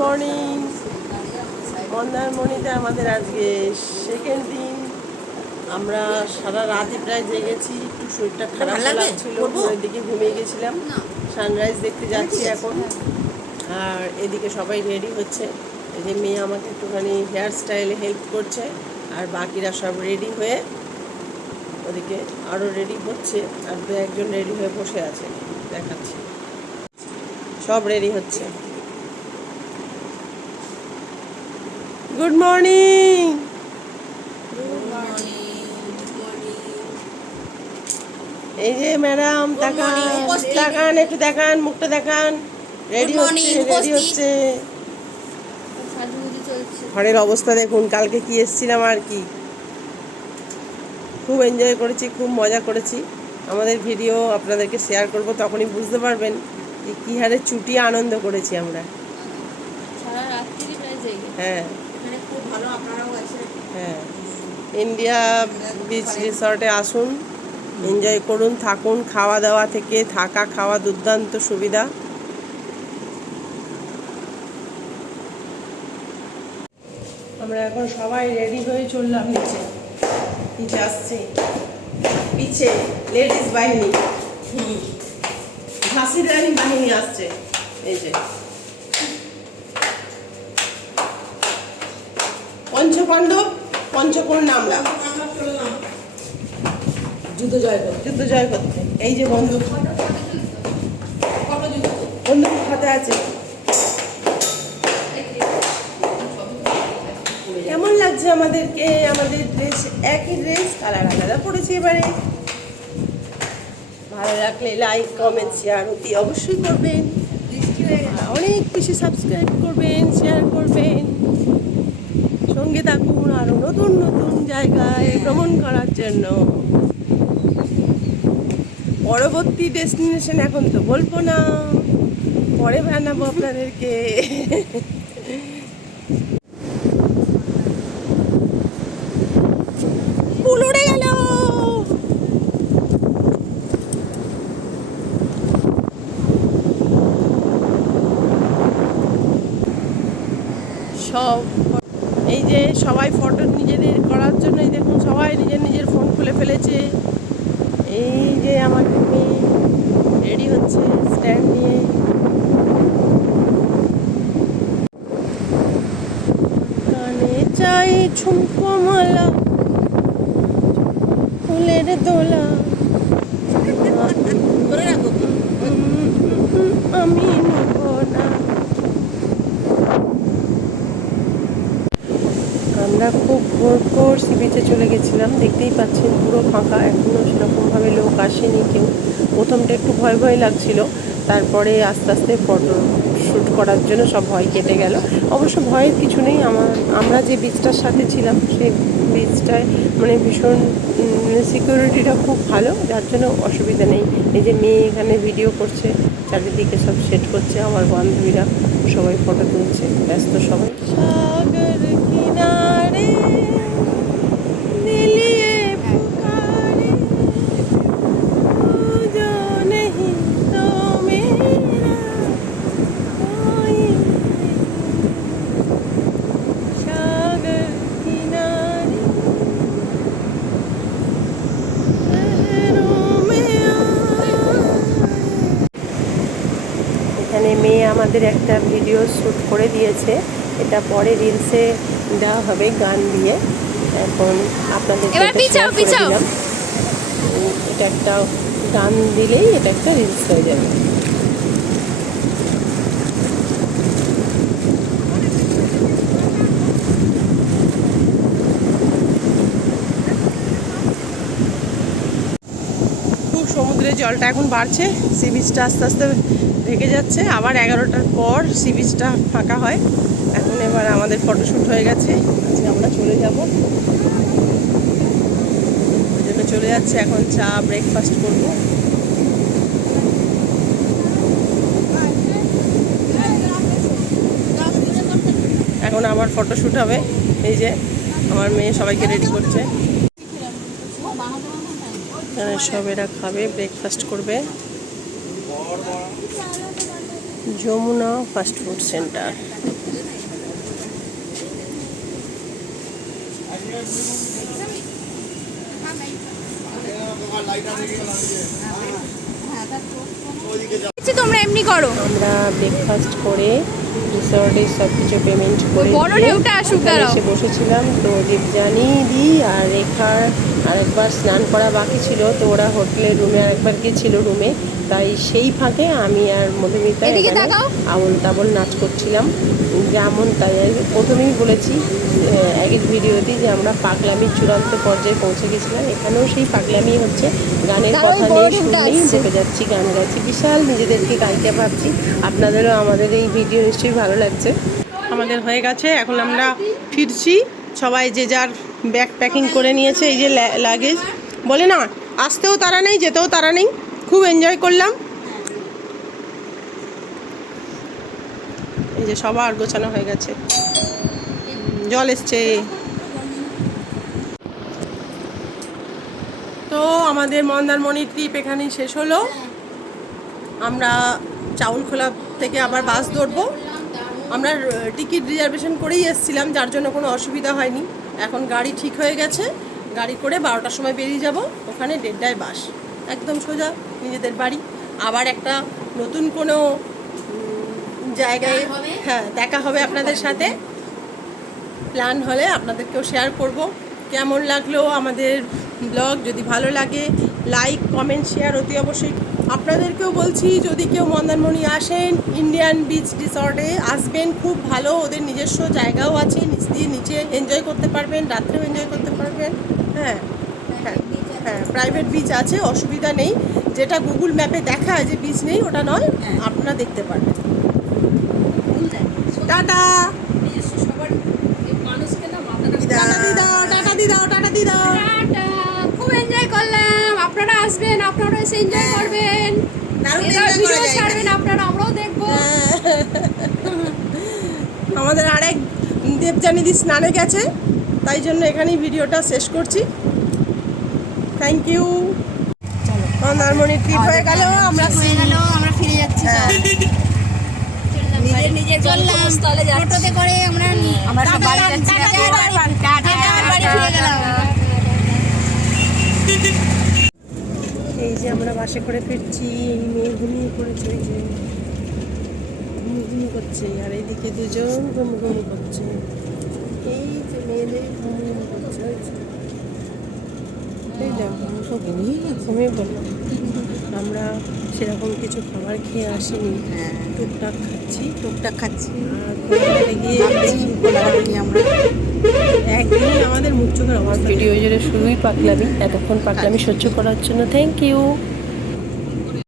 Morning মন্দারমণিতে আমাদের আজকে সেকেন্ড দিন। আমরা সারা রাতই প্রায় জেগেছি একটু শরীরটা খারাপ? লাগছিল ভোরের দিকে ঘুমিয়ে গেছিলাম। সানরাইজ দেখতে যাচ্ছি এখন। আর এদিকে সবাই রেডি হচ্ছে। এই যে মেয়ে আমাকে একটুখানি হেয়ার স্টাইলে হেল্প করছে আর বাকিরা সব রেডি হয়ে ওদিকে আরও রেডি হচ্ছে আর দু একজন রেডি হয়ে বসে আছে দেখাচ্ছি। সব রেডি হচ্ছে। গুড মর্নিং এই যে ম্যাডাম উপস্থিত। তাকান একটু দেখান মুখটা দেখান। রেডি হচ্ছে রেডি। হচ্ছে। ঘরের অবস্থা দেখুন কালকে কি এসেছিলাম আর কি। খুব এনজয় করেছি খুব মজা করেছি। আমাদের ভিডিও আপনাদেরকে শেয়ার করব তখনই বুঝতে পারবেন যে কী হারে চুটিয়ে আনন্দ করেছি আমরা। হ্যাঁ। হ্যাঁ ইন্ডিয়া বিচ রিসর্টে আসুন এনজয় করুন, থাকুন, খাওয়া দাওয়া থেকে থাকা খাওয়া দুর্দান্ত সুবিধা। আমরা এখন সবাই রেডি হয়ে চললাম নিচে। নিচে আসছি। পিছে লেডিস বাহিনী। ঝাঁসির রানী বাহিনী আসছে। এই যে। পঞ্চপাণ্ডব পঞ্চকর্ণ আমরা যুদ্ধ জয় করতে যুদ্ধ জয় করতে এই যে বন্দুক বন্দুক হাতে আছে। কেমন লাগছে আমাদেরকে? আমাদের ড্রেস একই ড্রেস কালার আলাদা পড়েছি এবারে। ভালো লাগলে লাইক কমেন্ট শেয়ার অতি অবশ্যই করবেন। অনেক বেশি সাবস্ক্রাইব করবেন শেয়ার করবেন। থাকুন আরও নতুন নতুন জায়গায় ভ্রমণ করার জন্য। পরবর্তী ডেস্টিনেশন এখন তো বলব না। পরে বানাবো আপনাদেরকে ফুল উড়ে গেল সব এই যে সবাই ফটো নিজেদের করার জন্য এই দেখুন সবাই নিজের নিজের ফোন খুলে ফেলেছে। এই যে আমার মেয়ে রেডি হচ্ছে স্ট্যান্ড নিয়ে। কানে চাই ঝুমকো মালা ফুলের দোলা। আমি নেব না। আমরা খুব ভোর ভোর সি বিচে চলে গেছিলাম। দেখতেই পাচ্ছেন পুরো ফাঁকা। এখনও সেরকমভাবে লোক আসেনি কেউ। প্রথমটা একটু ভয় ভয় লাগছিল। তারপরে আস্তে আস্তে ফটো শ্যুট করার জন্য সব ভয় কেটে গেল। অবশ্য ভয়ের কিছু নেই। আমার, আমরা যে বীজটার সাথে ছিলাম, সেই বীজটায় মানে ভীষণ সিকিউরিটিটা খুব ভালো। যার জন্য অসুবিধা নেই। এই যে মেয়ে এখানে ভিডিও করছে, চারিদিকে সব সেট করছে। আমার বান্ধবীরা সবাই ফটো তুলছে। ব্যস্ত সবাই। কিনারে মিলিয়ে পুকারে। পুজো নেহি এখানে মেয়ে আমাদের একটা ভিডিও শ্যুট করে দিয়েছে। এটা পরে রিলসে দেওয়া হবে গান দিয়ে। এখন আপনাদের। এটা একটা গান দিলেই এটা একটা রিলস হয়ে যাবে। খুব সমুদ্রের জলটা এখন বাড়ছে সি বিচটা আস্তে আস্তে ঢেকে যাচ্ছে। আবার এগারোটার পর সি বিচটা ফাঁকা হয়। এবার আমাদের ফটোশ্যুট হয়ে গেছে। আজকে আমরা চলে যাব। ওই জন্য চলে যাচ্ছে এখন চা ব্রেকফাস্ট করব। এখন আবার ফটোশ্যুট হবে। এই যে আমার মেয়ে সবাইকে রেডি করছে। সব এরা খাবে ব্রেকফাস্ট করবে। যমুনা ফাস্টফুড সেন্টার তোমরা এমনি করো। আমরা ব্রেকফাস্ট করে রিসর্টে সব কিছু পেমেন্ট করে বড় ঢেউটা আসুক এসে বসেছিলাম তো দেবজানি দি আর রেখার আরেকবার স্নান করা বাকি ছিল তো ওরা হোটেলের রুমে আরেকবার গিয়েছিল রুমে তাই সেই ফাঁকে আমি আর মধুমিতা। আবল তাবল নাচ করছিলাম। যেমন তাই প্রথমেই বলেছি এক এক ভিডিওতে যে আমরা পাগলামির চূড়ান্ত পর্যায়ে পৌঁছে গেছিলাম এখানেও সেই পাগলামি হচ্ছে। গানের কথা নিয়ে নেই ঢেউটা সুর নেই আসছে। চেপে যাচ্ছি গান গাইছি বিশাল নিজেদেরকে গাইতে ভাবছি আপনাদেরও আমাদের এই ভিডিও নিশ্চয়ই ভালো লাগছে। আমাদের হয়ে গেছে এখন আমরা ফিরছি। সবাই যে যার ব্যাগ প্যাকিং করে নিয়েছে এই যে লাগেজ। বলে না আসতেও তারা নেই যেতেও তারা নেই। খুব এনজয় করলাম। এই যে সবার গোছানো হয়ে গেছে। জল এসছে। তো আমাদের মন্দারমণি ট্রিপ এখানেই শেষ হলো। আমরা চাউলখোলা থেকে আবার বাস ধরবো। আমরা টিকিট রিজার্ভেশন করেই এসেছিলাম, যার জন্য কোনো অসুবিধা হয়নি। এখন গাড়ি ঠিক হয়ে গেছে। গাড়ি করে বারোটার সময় বেরিয়ে যাব। ওখানে দেড়টায় বাস। একদম সোজা নিজেদের বাড়ি। আবার একটা নতুন কোনো জায়গায় হ্যাঁ দেখা হবে আপনাদের সাথে। প্ল্যান হলে আপনাদেরকেও শেয়ার করব। কেমন লাগল আমাদের ব্লগ যদি ভালো লাগে লাইক কমেন্ট শেয়ার অতি অবশ্যই। আপনাদেরকেও বলছি যদি কেউ মন্দারমণি আসেন ইন্ডিয়ান বিচ রিসর্টে আসবেন খুব ভালো ওদের নিজস্ব জায়গাও আছে নিচ দিয়ে নিচে এনজয় করতে পারবেন রাত্রেও এনজয় করতে পারবেন হ্যাঁ হ্যাঁ হ্যাঁ প্রাইভেট বিচ আছে অসুবিধা নেই। যেটা গুগল ম্যাপে দেখায় যে বিচ নেই ওটা নয় আপনারা দেখতে পারবেন। টাটা। খুব এনজয় করলাম। আপনারা আসবেন আপনারা এসে এনজয় করবেন। দারুণ এবার enjoy করা ভিডিও ছাড়বেন আপনারা আমরাও দেখব। আমাদের আরেক দেবজানিদি স্নানে গেছে তাই জন্য এখানেই ভিডিওটা শেষ করছি। থ্যাংক ইউ মন্দারমণি ট্রিপ হয়ে গেল আমরা হয়ে আমরা ফিরে যাচ্ছি হ্যাঁ। নিজের নিজের গন্তব্যস্থলে যাচ্ছি। টোটোতে করে আমরা আমরা সব বাড়ি যাচ্ছি বাড়ি ফিরে গেলাম। এই যে আমরা বাসে করে ফিরছি এই মেয়ে ঘুমিয়ে পড়েছে এই যে ঘুম ঘুম করছে আর এইদিকে দুজন ঘুম ঘুম করছে। এই যে মেয়েদের ঘুম করছে এই দেখো, সব ঘুমিয়ে পড়ল আমরা সেরকম কিছু খাবার খেয়ে আসিনি। টুকটাক খাচ্ছি। টুকটাক খাচ্ছি। আর গিয়ে আমরা। একদিনই আমাদের মুখ চোখের অবস্থা ভিডিও জুড়ে শুরুই পাকলামি এতক্ষণ পাকলামি সহ্য করার জন্য। Thank you